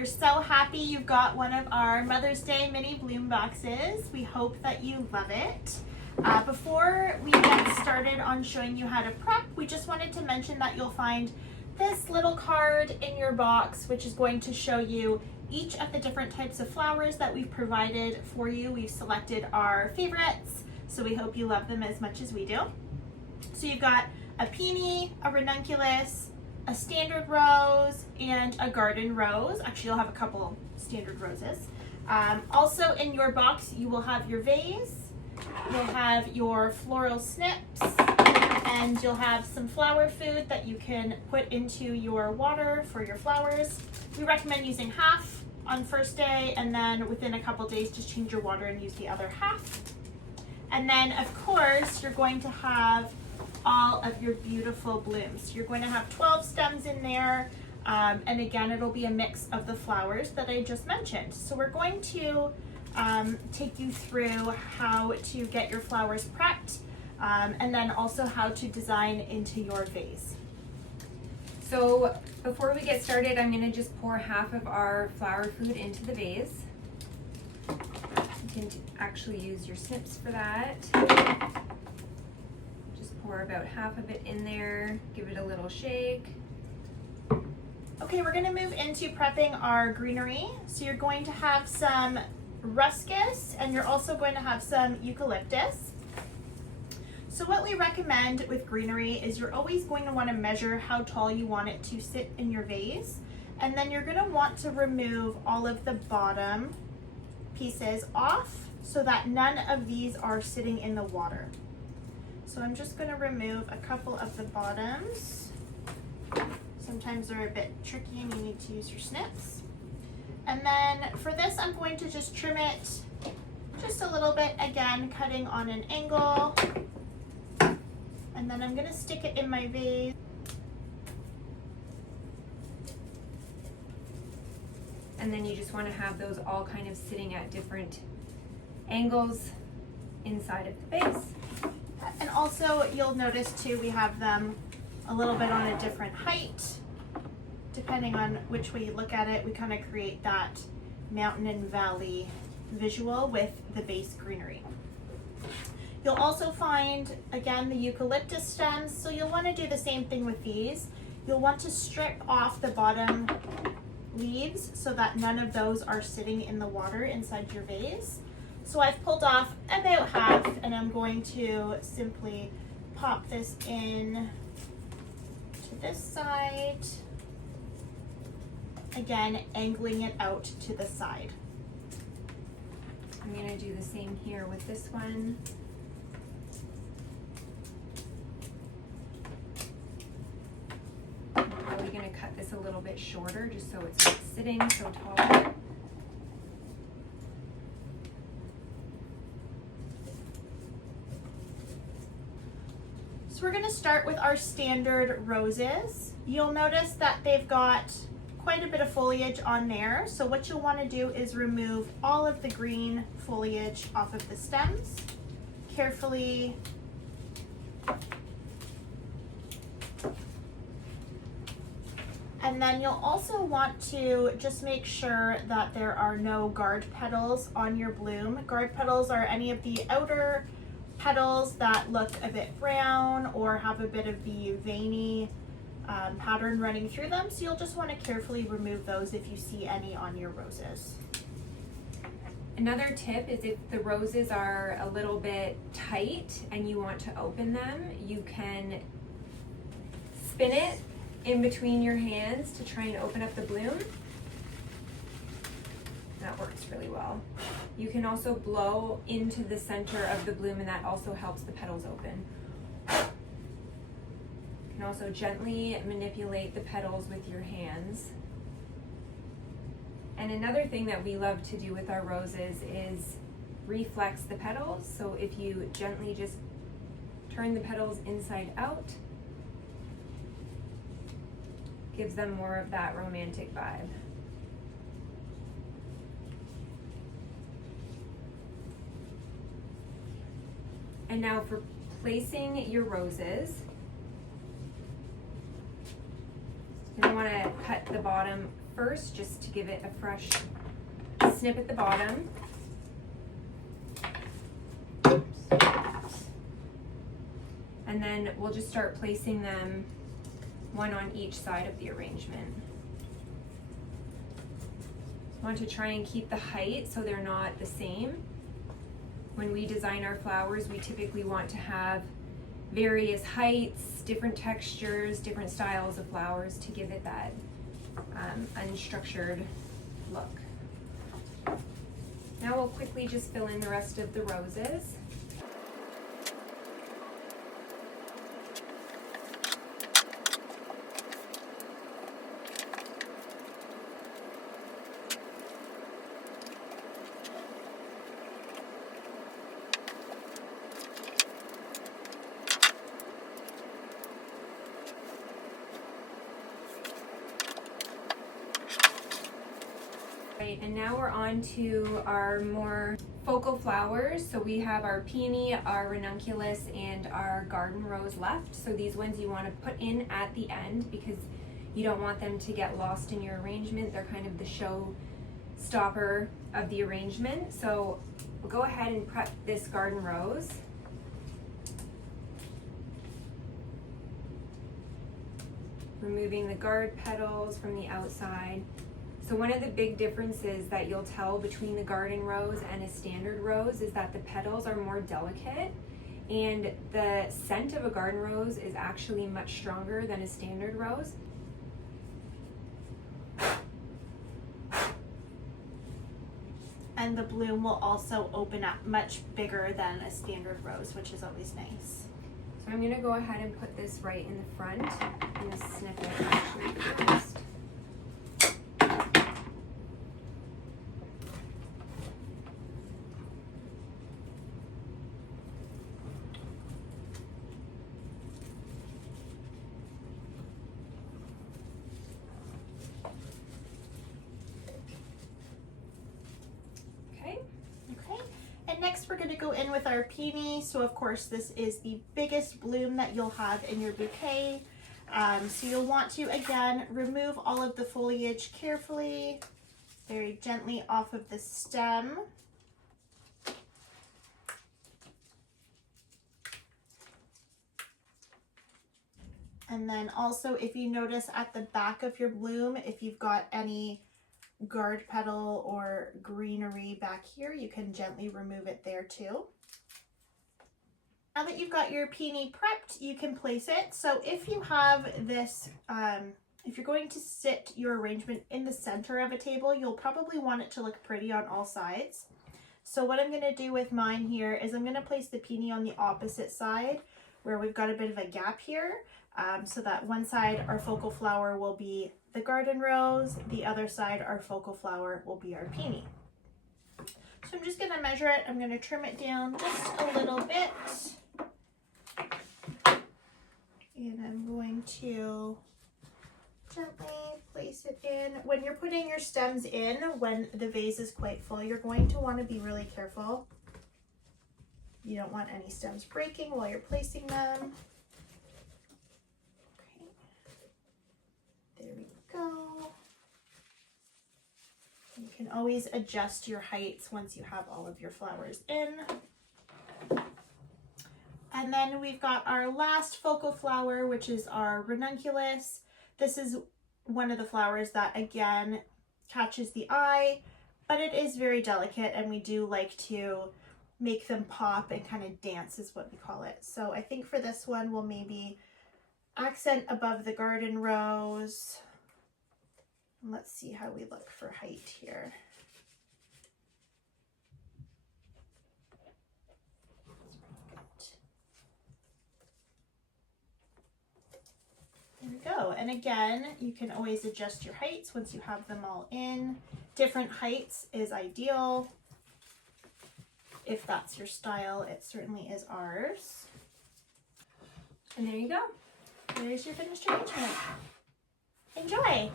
We're so happy you've got one of our Mother's Day mini bloom boxes. We hope that you love it. Before we get started on showing you how to prep, we just wanted to mention that you'll find this little card in your box, which is going to show you each of the different types of flowers that we've provided for you. We've selected our favorites, so we hope you love them as much as we do. So you've got a peony, a ranunculus, a standard rose, and a garden rose. Actually, you'll have a couple standard roses. Also in your box, you will have your vase, you'll have your floral snips, and you'll have some flower food that you can put into your water for your flowers. We recommend using half on first day, and then within a couple days, just change your water and use the other half. And then, of course, you're going to have all of your beautiful blooms. You're going to have 12 stems in there, and again, it'll be a mix of the flowers that I just mentioned. So we're going to take you through how to get your flowers prepped, and then also how to design into your vase. So before we get started, I'm going to just pour half of our flower food into the vase. You can actually use your snips for that. Just pour about half of it in there, give it a little shake. Okay, we're going to move into prepping our greenery. So you're going to have some ruscus, and you're also going to have some eucalyptus. So what we recommend with greenery is you're always going to want to measure how tall you want it to sit in your vase, and then you're going to want to remove all of the bottom pieces off so that none of these are sitting in the water. So I'm just going to remove a couple of the bottoms. Sometimes they're a bit tricky and you need to use your snips. And then for this, I'm going to just trim it just a little bit, again, cutting on an angle. And then I'm going to stick it in my vase. And then you just want to have those all kind of sitting at different angles inside of the vase. And also you'll notice too, we have them a little bit on a different height. Depending on which way you look at it, we kind of create that mountain and valley visual with the base greenery. You'll also find, again, the eucalyptus stems, so you'll want to do the same thing with these. You'll want to strip off the bottom leaves so that none of those are sitting in the water inside your vase. So I've pulled off about half, and I'm going to simply pop this in to this side. Again, angling it out to the side. I'm going to do the same here with this one. I'm probably going to cut this a little bit shorter just so it's not sitting so tall. So we're going to start with our standard roses. You'll notice that they've got quite a bit of foliage on there. So what you'll want to do is remove all of the green foliage off of the stems. Carefully and then you'll also want to just make sure that there are no guard petals on your bloom. Guard petals are any of the outer petals that look a bit brown or have a bit of the veiny pattern running through them. So you'll just want to carefully remove those if you see any on your roses. Another tip is if the roses are a little bit tight and you want to open them, you can spin it in between your hands to try and open up the bloom. That works really well. You can also blow into the center of the bloom, and that also helps the petals open. You can also gently manipulate the petals with your hands. And another thing that we love to do with our roses is reflex the petals. So if you gently just turn the petals inside out, gives them more of that romantic vibe. And now for placing your roses, you're going to want to cut the bottom first, just to give it a fresh snip at the bottom. And then we'll just start placing them one on each side of the arrangement. I want to try and keep the height so they're not the same. When we design our flowers, we typically want to have various heights, different textures, different styles of flowers to give it that unstructured look. Now we'll quickly just fill in the rest of the roses. Right, and now we're on to our more focal flowers. So we have our peony, our ranunculus, and our garden rose left. So these ones you want to put in at the end because you don't want them to get lost in your arrangement. They're kind of the show stopper of the arrangement. So we'll go ahead and prep this garden rose. Removing the guard petals from the outside. So one of the big differences that you'll tell between the garden rose and a standard rose is that the petals are more delicate, and the scent of a garden rose is actually much stronger than a standard rose. And the bloom will also open up much bigger than a standard rose, which is always nice. So I'm gonna go ahead and put this right in the front. I'm gonna snip it actually first. Next we're going to go in with our peony. So of course this is the biggest bloom that you'll have in your bouquet. So you'll want to again remove all of the foliage carefully, very gently off of the stem. And then also, if you notice at the back of your bloom, if you've got any guard petal or greenery back here, you can gently remove it there too. Now that you've got your peony prepped, you can place it. So if you have this, if you're going to sit your arrangement in the center of a table, you'll probably want it to look pretty on all sides. So what I'm going to do with mine here is I'm going to place the peony on the opposite side where we've got a bit of a gap here, so that one side our focal flower will be the garden rose, the other side our focal flower will be our peony. So I'm just going to measure it. I'm going to trim it down just a little bit. And I'm going to gently place it in. When you're putting your stems in, when the vase is quite full, you're going to want to be really careful. You don't want any stems breaking while you're placing them. There we go. You can always adjust your heights once you have all of your flowers in. And then we've got our last focal flower, which is our ranunculus. This is one of the flowers that again catches the eye, but it is very delicate and we do like to make them pop and kind of dance is what we call it. So I think for this one we'll maybe accent above the garden rose. And let's see how we look for height here. There we go. And again, you can always adjust your heights once you have them all in. Different heights is ideal. If that's your style, it certainly is ours. And there you go. There's your finished arrangement. Enjoy!